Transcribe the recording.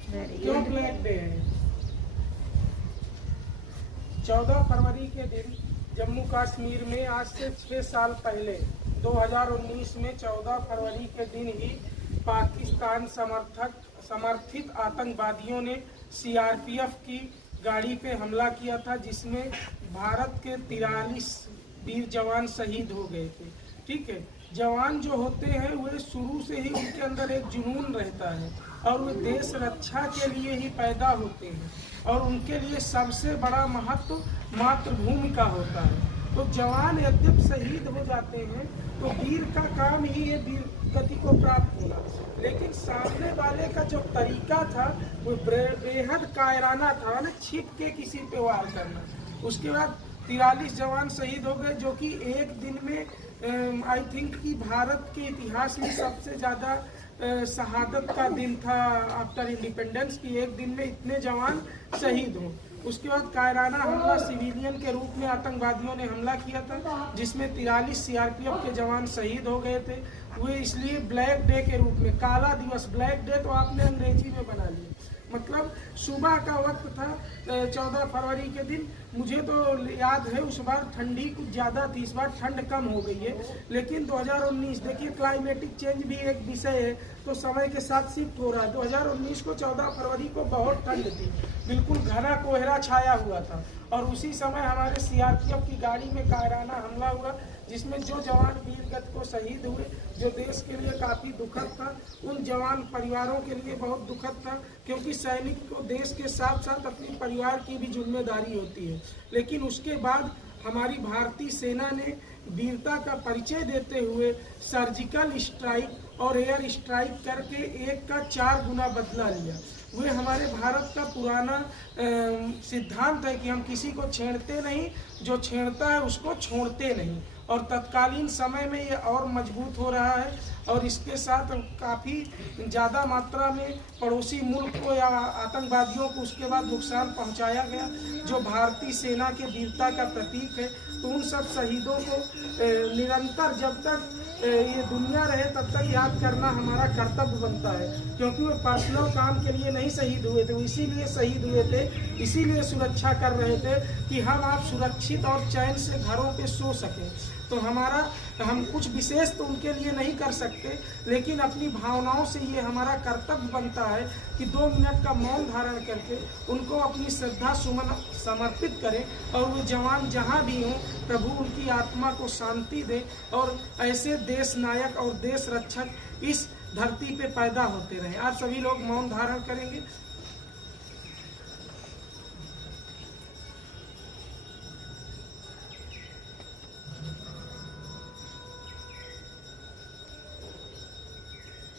क्यों black day है? 14 फरवरी के दिन जम्मू कश्मीर में आज से 6 साल पहले 2019 में 14 फरवरी के दिन ही पाकिस्तान समर्थित आतंकवादियों ने सीआरपीएफ की गाड़ी पे हमला किया था, जिसमें भारत के 43 वीर जवान शहीद हो गए थे। ठीक है, जवान जो होते हैं वे शुरू से ही उनके अंदर एक जुनून रहता है और वे देश रक्षा के लिए ही पैदा होते हैं और उनके लिए सबसे बड़ा महत्व मातृभूमि का होता है। तो जवान यद्यप शहीद हो जाते हैं तो वीर का काम ही है वीर गति को प्राप्त होना, लेकिन सामने वाले का जो तरीका था वो बेहद कायराना था ना, छिप के किसी पे वार करना। उसके बाद 43 जवान शहीद हो गए, जो कि एक दिन में आई थिंक कि भारत के इतिहास में सबसे ज़्यादा शहादत का दिन था आफ्टर इंडिपेंडेंस की एक दिन में इतने जवान शहीद हों। उसके बाद कायराना हमला सिविलियन के रूप में आतंकवादियों ने हमला किया था, जिसमें 43 सीआरपीएफ के जवान शहीद हो गए थे। वे इसलिए ब्लैक डे के रूप में, काला दिवस, ब्लैक डे तो आपने अंग्रेजी में बना लिया, मतलब सुबह का वक्त था 14 फरवरी के दिन। मुझे तो याद है उस बार ठंडी कुछ ज़्यादा थी, इस बार ठंड कम हो गई है। लेकिन 2019 देखिए, क्लाइमेटिक चेंज भी एक विषय है, तो समय के साथ शिफ्ट हो रहा है। 2019 को 14 फरवरी को बहुत ठंड थी, बिल्कुल घना कोहरा छाया हुआ था और उसी समय हमारे सीआरपीएफ की गाड़ी में कायराना हमला हुआ, जिसमें जो जवान वीरगति को शहीद हुए, जो देश के लिए काफ़ी दुखद था, उन जवान परिवारों के लिए बहुत दुखद था, क्योंकि सैनिक को देश के साथ साथ अपने परिवार की भी जिम्मेदारी होती है। लेकिन उसके बाद हमारी भारतीय सेना ने वीरता का परिचय देते हुए सर्जिकल स्ट्राइक और एयर स्ट्राइक करके 1 का 4 गुना बदला लिया। वे हमारे भारत का पुराना सिद्धांत है कि हम किसी को छेड़ते नहीं, जो छेड़ता है उसको छोड़ते नहीं, और तत्कालीन समय में ये और मजबूत हो रहा है। और इसके साथ काफ़ी ज़्यादा मात्रा में पड़ोसी मुल्क को या आतंकवादियों को उसके बाद नुकसान पहुंचाया गया, जो भारतीय सेना के वीरता का प्रतीक है। तो उन सब शहीदों को निरंतर जब तक ये दुनिया रहे तब तक याद करना हमारा कर्तव्य बनता है, क्योंकि वो पर्सनल काम के लिए नहीं शहीद हुए थे, वो इसीलिए शहीद हुए थे, इसीलिए सुरक्षा कर रहे थे कि हम आप सुरक्षित और चैन से घरों पे सो सकें। तो हम कुछ विशेष तो उनके लिए नहीं कर सकते, लेकिन अपनी भावनाओं से ये हमारा कर्तव्य बनता है कि 2 मिनट का मौन धारण करके उनको अपनी श्रद्धा सुमन समर्पित करें, और वो जवान जहाँ भी हों प्रभु उनकी आत्मा को शांति दे, और ऐसे देश नायक और देश रक्षक इस धरती पे पैदा होते रहें। आप सभी लोग मौन धारण करेंगे।